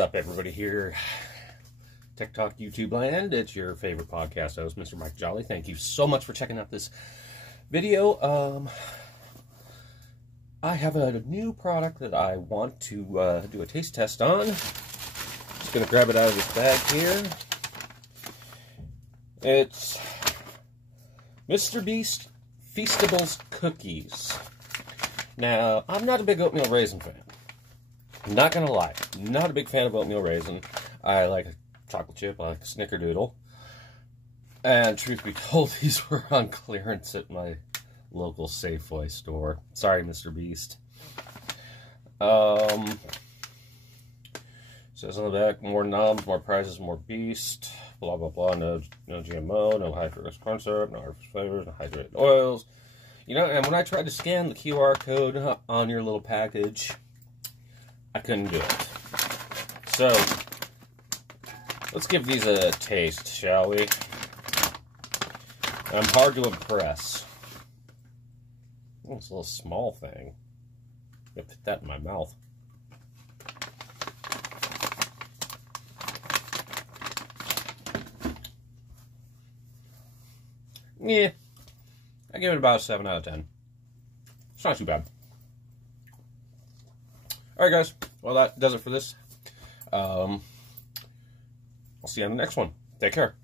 up, everybody here? TikTok, YouTube land. It's your favorite podcast host, Mr. Mike Jolly. Thank you so much for checking out this video. I have a new product that I want to do a taste test on. Just going to grab it out of this bag here. It's Mr. Beast Feastables cookies. Now, I'm not a big oatmeal raisin fan. I'm not going to lie. Not a big fan of oatmeal raisin. I like a chocolate chip. I like a snickerdoodle. And truth be told, these were on clearance at my local Safeway store. Sorry, Mr. Beast. Says on the back, more knobs, more prizes, more beast. Blah, blah, blah. No GMO, no high fructose corn syrup, no artificial flavors, no hydrated oils. You know, and when I tried to scan the QR code on your little package, I couldn't do it. So, let's give these a taste, shall we? I'm hard to impress. Oh, it's a little small thing. I'm gonna put that in my mouth. Yeah, I give it about a 7 out of 10. It's not too bad. Alright guys, well that does it for this. I'll see you on the next one. Take care.